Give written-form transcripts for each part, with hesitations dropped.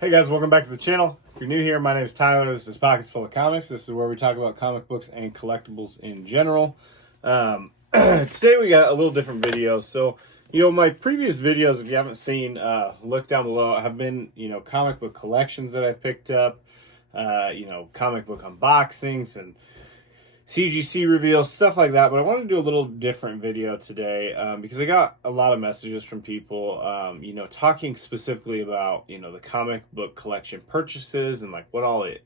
Hey guys, welcome back to the channel. If you're new here, my name is Tyler. This is Pockets Full of Comics. This is where we talk about comic books and collectibles in general. Today we got a little different video. So, my previous videos, if you haven't seen, look down below, have been, comic book collections that I've picked up, comic book unboxings and CGC reveals, stuff like that. But I wanted to do a little different video today because I got a lot of messages from people, talking specifically about, the comic book collection purchases and like what all it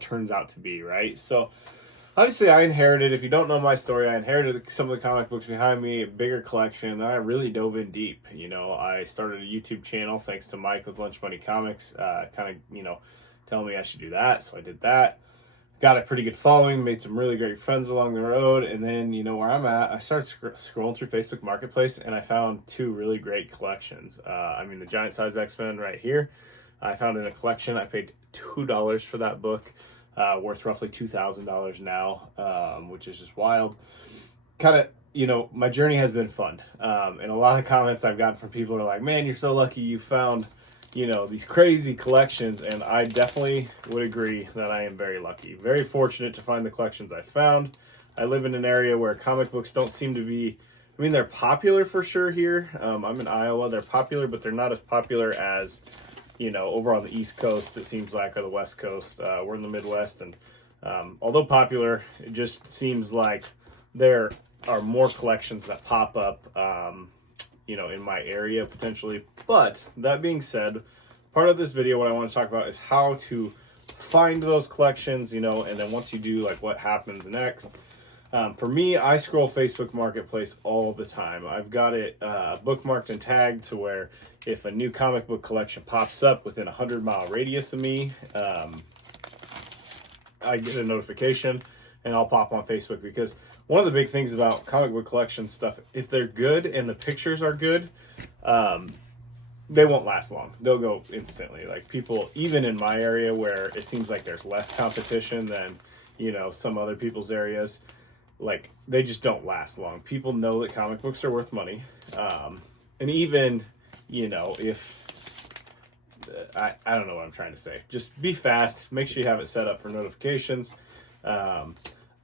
turns out to be, right? So obviously I inherited, if you don't know my story, I inherited some of the comic books behind me, a bigger collection, and I really dove in deep. I started a YouTube channel thanks to Mike with Lunch Money Comics, telling me I should do that. So I did that. Got a pretty good following, made some really great friends along the road, and then, where I'm at, I started scrolling through Facebook Marketplace, and I found two really great collections. The Giant Size X-Men right here, I found in a collection. I paid $2 for that book, worth roughly $2,000 now, which is just wild. My journey has been fun, and a lot of comments I've gotten from people are like, man, you're so lucky you found these crazy collections, and I definitely would agree that I am very lucky. Very fortunate to find the collections I found. I live in an area where comic books don't seem to be, they're popular for sure here. I'm in Iowa. They're popular, but they're not as popular as, over on the East Coast, it seems like, or the West Coast. We're in the Midwest, and although popular, it just seems like there are more collections that pop up, in my area potentially. But that being said, part of this video, what I want to talk about is how to find those collections, and then once you do, like, what happens next. For me, I scroll Facebook Marketplace all the time. I've got it bookmarked and tagged to where if a new comic book collection pops up within a 100-mile radius of me, I get a notification and I'll pop on Facebook, because one of the big things about comic book collection stuff, if they're good and the pictures are good, they won't last long. They'll go instantly. Like, people, even in my area where it seems like there's less competition than, some other people's areas, like, they just don't last long. People know that comic books are worth money. And even, if, I don't know what I'm trying to say. Just be fast. Make sure you have it set up for notifications.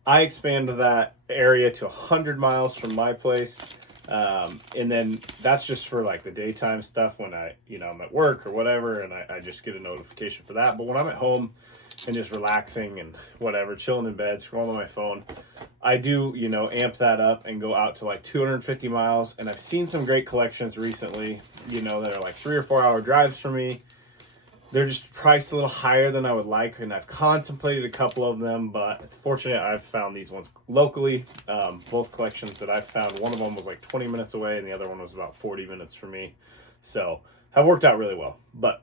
I expand that area to 100 miles from my place. And then that's just for like the daytime stuff when I'm at work or whatever, and I just get a notification for that. But when I'm at home and just relaxing and whatever, chilling in bed, scrolling on my phone, I do, amp that up and go out to like 250 miles. And I've seen some great collections recently, that are like 3 or 4 hour drives for me. They're just priced a little higher than I would like, and I've contemplated a couple of them, but fortunately I've found these ones locally. Both collections that I've found, one of them was like 20 minutes away and the other one was about 40 minutes from me. So have worked out really well. But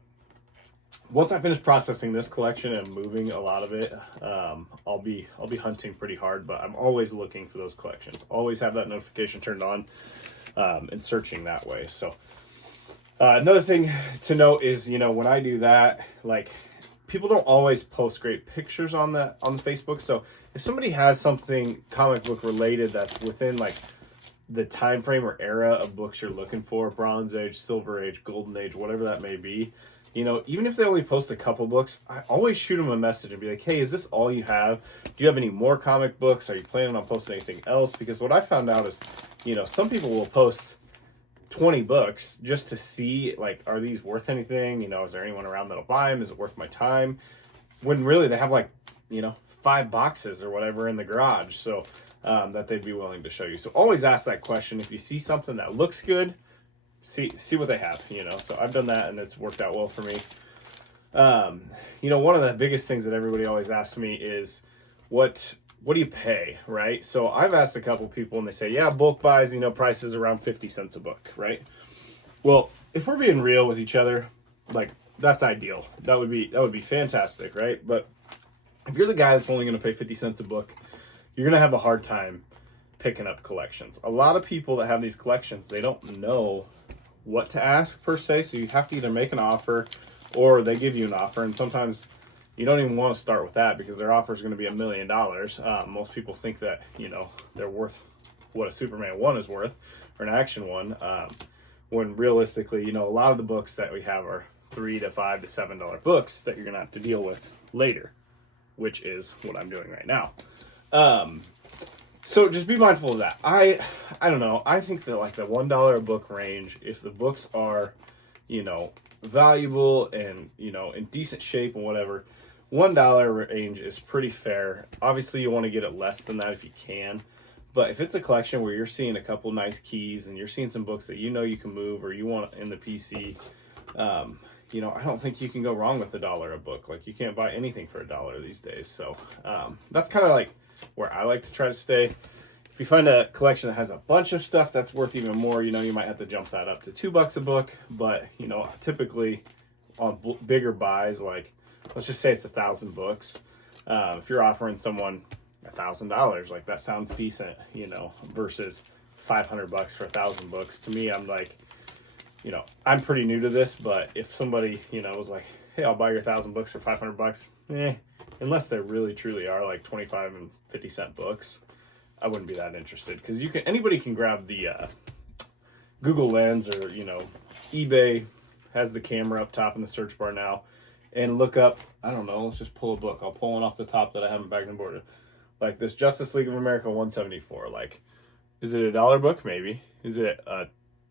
once I finish processing this collection and moving a lot of it, I'll be hunting pretty hard, but I'm always looking for those collections. Always have that notification turned on, and searching that way. So another thing to note is, when I do that, like, people don't always post great pictures on the Facebook. So if somebody has something comic book related that's within like the time frame or era of books you're looking for, Bronze Age, Silver Age, Golden Age, whatever that may be, even if they only post a couple books, I always shoot them a message and be like, hey, is this all you have? Do you have any more comic books? Are you planning on posting anything else? Because what I found out is, some people will post 20 books just to see, like, are these worth anything? Is there anyone around that'll buy them? Is it worth my time? When really they have like, 5 boxes or whatever in the garage, so that they'd be willing to show you. So always ask that question. If you see something that looks good, see what they have, So I've done that and it's worked out well for me. One of the biggest things that everybody always asks me is what do you pay, right? So I've asked a couple people and they say, yeah, bulk buys, prices around 50 cents a book, right? Well, if we're being real with each other, like, that's ideal. That would be fantastic, right? But if you're the guy that's only going to pay 50 cents a book, you're going to have a hard time picking up collections. A lot of people that have these collections, they don't know what to ask per se. So you have to either make an offer or they give you an offer. And sometimes you don't even want to start with that because their offer is going to be $1 million. Most people think that, they're worth what a Superman 1 is worth or an Action 1. When realistically, a lot of the books that we have are $3 to $5 to $7 books that you're gonna have to deal with later, which is what I'm doing right now. So just be mindful of that. I don't know. I think that like the $1 a book range, if the books are, you know, valuable and, you know, in decent shape and whatever, $1 range is pretty fair. Obviously, you want to get it less than that if you can. But if it's a collection where you're seeing a couple nice keys and you're seeing some books that you know you can move or you want in the PC, you know, I don't think you can go wrong with $1 a book. Like, you can't buy anything for $1 these days. So that's kind of like where I like to try to stay. If you find a collection that has a bunch of stuff that's worth even more, you know, you might have to jump that up to $2 a book. But, you know, typically on bigger buys, like, let's just say it's 1,000 books. If you're offering someone $1,000, like, that sounds decent, you know, versus $500 for 1,000 books. To me, I'm like, you know, I'm pretty new to this, but if somebody, you know, was like, hey, I'll buy your 1,000 books for $500, unless they really truly are like 25 and 50 cent books, I wouldn't be that interested. Because anybody can grab the Google Lens, or, you know, eBay has the camera up top in the search bar now, and look up, I don't know, let's just pull a book. I'll pull one off the top that I haven't bagged and boarded. Like this Justice League of America 174. Like, is it $1 book? Maybe. Is it a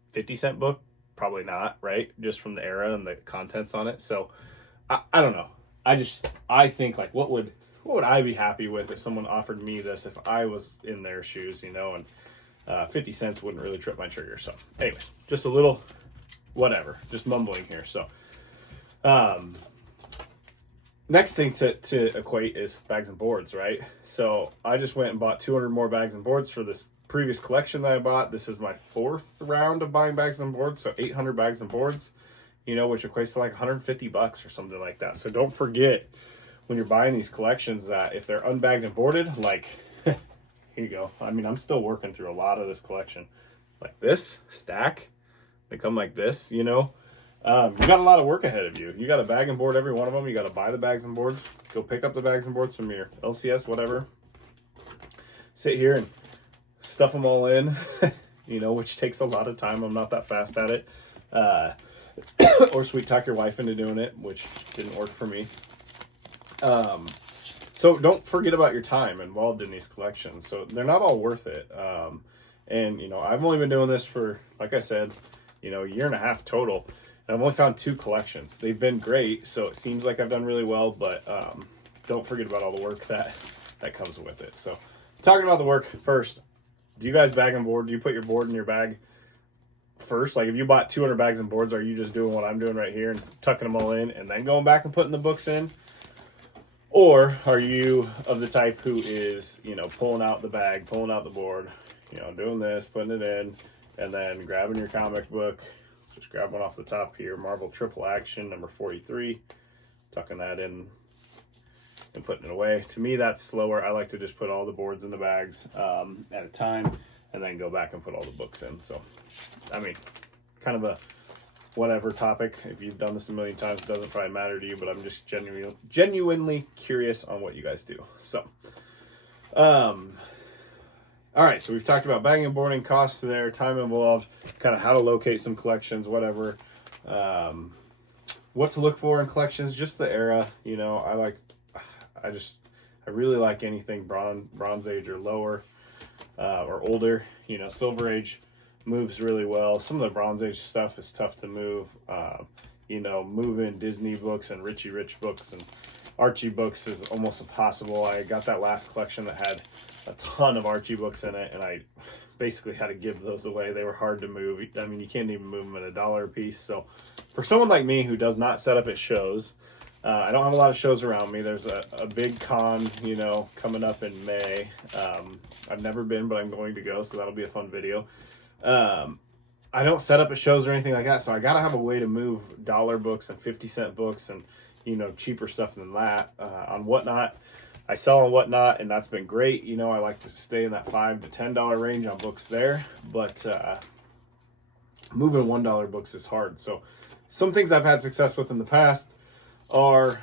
50 cent book? Probably not, right? Just from the era and the contents on it. So I don't know. I think, like, what would I be happy with if someone offered me this if I was in their shoes, you know, and 50 cents wouldn't really trip my trigger. So anyways, just a little whatever, just mumbling here. So next thing to equate is bags and boards, right? So I just went and bought 200 more bags and boards for this previous collection that I bought. This is my 4th round of buying bags and boards, so 800 bags and boards, you know, which equates to like $150 or something like that. So don't forget when you're buying these collections that if they're unbagged and boarded, like, here you go. I mean, I'm still working through a lot of this collection. Like this stack, they come like this, you know. You got a lot of work ahead of you. You got to bag and board every one of them. You got to buy the bags and boards. Go pick up the bags and boards from your LCS, whatever. Sit here and stuff them all in, you know, which takes a lot of time. I'm not that fast at it. Or sweet talk your wife into doing it, which didn't work for me. So don't forget about your time involved in these collections. So they're not all worth it. And, you know, I've only been doing this for, like I said, you know, a year and a half total. I've only found 2 collections. They've been great, so it seems like I've done really well, but don't forget about all the work that comes with it. So talking about the work first, do you guys bag and board? Do you put your board in your bag first? Like, if you bought 200 bags and boards, are you just doing what I'm doing right here and tucking them all in and then going back and putting the books in? Or are you of the type who is, you know, pulling out the bag, pulling out the board, you know, doing this, putting it in, and then grabbing your comic book? Just grab one off the top here, Marvel Triple Action number 43, tucking that in and putting it away. To me, that's slower. I like to just put all the boards in the bags at a time and then go back and put all the books in. So, I mean, kind of a whatever topic. If you've done this a million times, it doesn't probably matter to you, but I'm just genuinely curious on what you guys do. So, all right, so we've talked about bagging and boarding, costs there, time involved, kind of how to locate some collections, whatever. What to look for in collections, just the era. You know, I really like anything Bronze Age or lower or older. You know, Silver Age moves really well. Some of the Bronze Age stuff is tough to move. You know, moving Disney books and Richie Rich books and Archie books is almost impossible. I got that last collection that had a ton of Archie books in it, and I basically had to give those away. They were hard to move. I mean, you can't even move them at $1 a piece. So for someone like me who does not set up at shows, I don't have a lot of shows around me. There's a big con, you know, coming up in May. I've never been, but I'm going to go, so that'll be a fun video. I don't set up at shows or anything like that, so I gotta have a way to move dollar books and 50-cent books and, you know, cheaper stuff than that on Whatnot. I sell on Whatnot, and that's been great. You know, I like to stay in that $5 to $10 range on books there, but moving $1 books is hard. So some things I've had success with in the past are,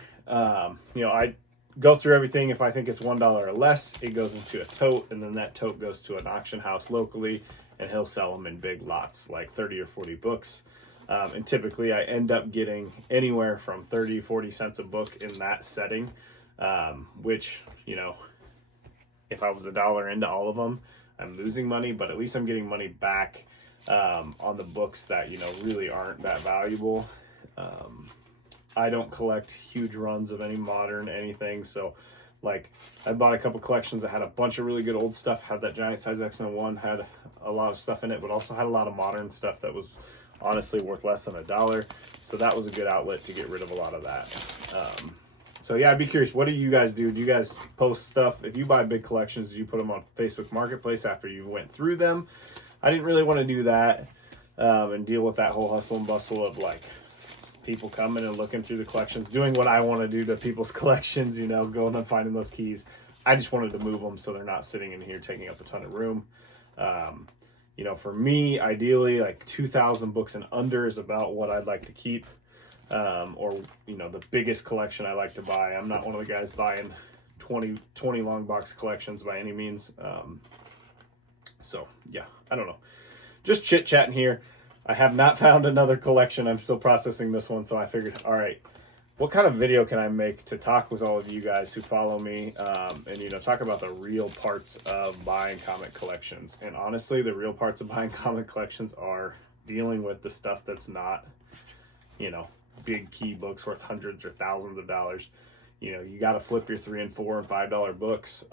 you know, I go through everything. If I think it's $1 or less, it goes into a tote, and then that tote goes to an auction house locally, and he'll sell them in big lots, like 30 or 40 books. And typically I end up getting anywhere from 30-40 cents a book in that setting, which, you know, if I was $1 into all of them, I'm losing money, but at least I'm getting money back on the books that, you know, really aren't that valuable. I don't collect huge runs of any modern anything, so like I bought a couple collections that had a bunch of really good old stuff, had that giant size X-Men 1, had a lot of stuff in it, but also had a lot of modern stuff that was honestly worth less than $1. So that was a good outlet to get rid of a lot of that. So yeah, I'd be curious, what do you guys do? Do you guys post stuff? If you buy big collections, do you put them on Facebook Marketplace after you went through them? I didn't really want to do that and deal with that whole hustle and bustle of like people coming and looking through the collections, doing what I want to do to people's collections, you know, going and finding those keys. I just wanted to move them so they're not sitting in here taking up a ton of room. You know, for me, ideally, like 2,000 books and under is about what I'd like to keep. Or, you know, the biggest collection I like to buy. I'm not one of the guys buying 20 long box collections by any means. So, yeah, I don't know. Just chit-chatting here. I have not found another collection. I'm still processing this one, so I figured, all right, what kind of video can I make to talk with all of you guys who follow me and, you know, talk about the real parts of buying comic collections. And honestly, the real parts of buying comic collections are dealing with the stuff that's not, you know, big key books worth hundreds or thousands of dollars. You know, you got to flip your $3 and $4 and $5 books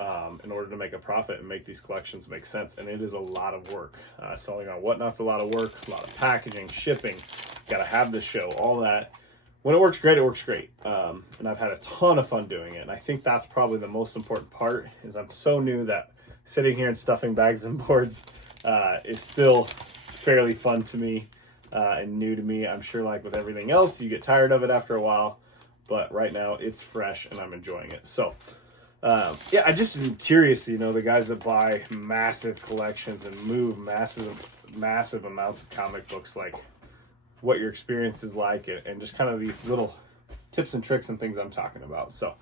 in order to make a profit and make these collections make sense. And it is a lot of work. Selling on Whatnot's a lot of work, a lot of packaging, shipping. Got to have the show, all that. When it works great, it works great. And I've had a ton of fun doing it. And I think that's probably the most important part is I'm so new that sitting here and stuffing bags and boards is still fairly fun to me and new to me. I'm sure like with everything else, you get tired of it after a while. But right now it's fresh and I'm enjoying it. So, yeah, I just am curious, you know, the guys that buy massive collections and move massive amounts of comic books, like what your experience is like and just kind of these little tips and tricks and things I'm talking about. So,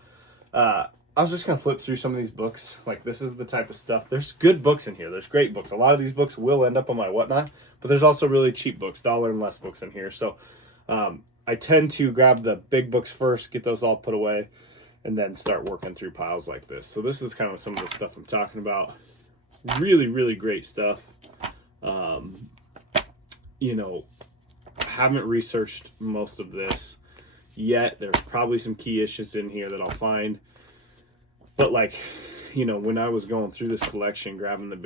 I was just going to flip through some of these books. Like this is the type of stuff. There's good books in here. There's great books. A lot of these books will end up on my Whatnot, but there's also really cheap books, $1 and less books in here. So, I tend to grab the big books first, get those all put away, and then start working through piles like this. So this is kind of some of the stuff I'm talking about. Really, really great stuff. You know, haven't researched most of this yet. There's probably some key issues in here that I'll find. But like, you know, when I was going through this collection, grabbing the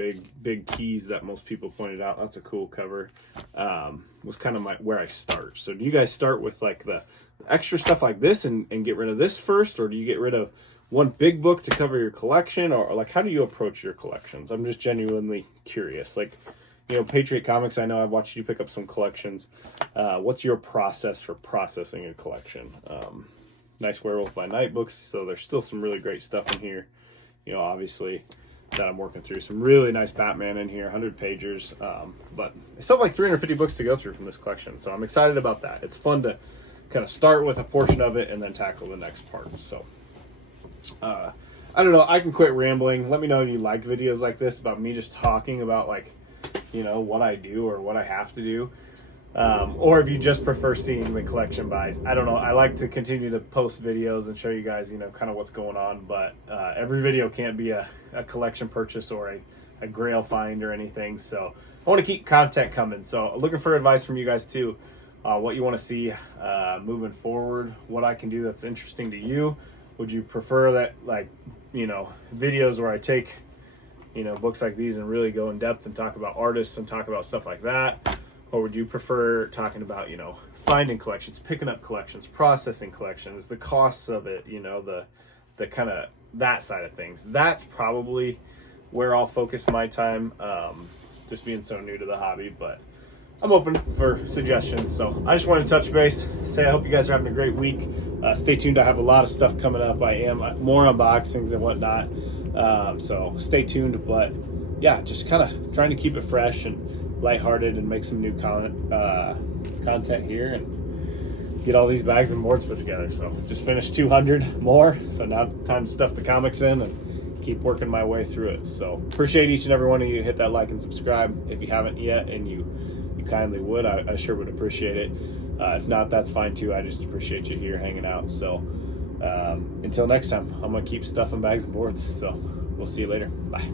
big keys that most people pointed out, that's a cool cover, was kind of where I start. So do you guys start with like the extra stuff like this and get rid of this first, or do you get rid of one big book to cover your collection, or like how do you approach your collections? I'm just genuinely curious. Like, you know, Patriot Comics, I know I've watched you pick up some collections. What's your process for processing a collection? Nice Werewolf by Night books, so there's still some really great stuff in here. You know, obviously, that I'm working through. Some really nice Batman in here, 100 pagers. But I still have like 350 books to go through from this collection, so I'm excited about that. It's fun to kind of start with a portion of it and then tackle the next part. So, I don't know. I can quit rambling. Let me know if you like videos like this about me just talking about like, you know, what I do or what I have to do. Or if you just prefer seeing the collection buys. I don't know. I like to continue to post videos and show you guys, you know, kind of what's going on. But every video can't be a collection purchase or a grail find or anything. So I want to keep content coming. So looking for advice from you guys too. What you want to see moving forward. What I can do that's interesting to you. Would you prefer that, like, you know, videos where I take, you know, books like these and really go in depth and talk about artists and talk about stuff like that? Or would you prefer talking about, you know, finding collections, picking up collections, processing collections, the costs of it, you know, the kind of that side of things? That's probably where I'll focus my time, just being so new to the hobby. But I'm open for suggestions. So I just wanted to touch base, say I hope you guys are having a great week. Stay tuned. I have a lot of stuff coming up. I am more unboxings and whatnot. So stay tuned. But yeah, just kind of trying to keep it fresh and lighthearted and make some new content here and get all these bags and boards put together. So just finished 200 more. So now time to stuff the comics in and keep working my way through it. So appreciate each and every one of you. Hit that like and subscribe if you haven't yet, and you kindly would, I sure would appreciate it. If not, that's fine too. I just appreciate you here hanging out. So until next time, I'm going to keep stuffing bags and boards. So we'll see you later. Bye.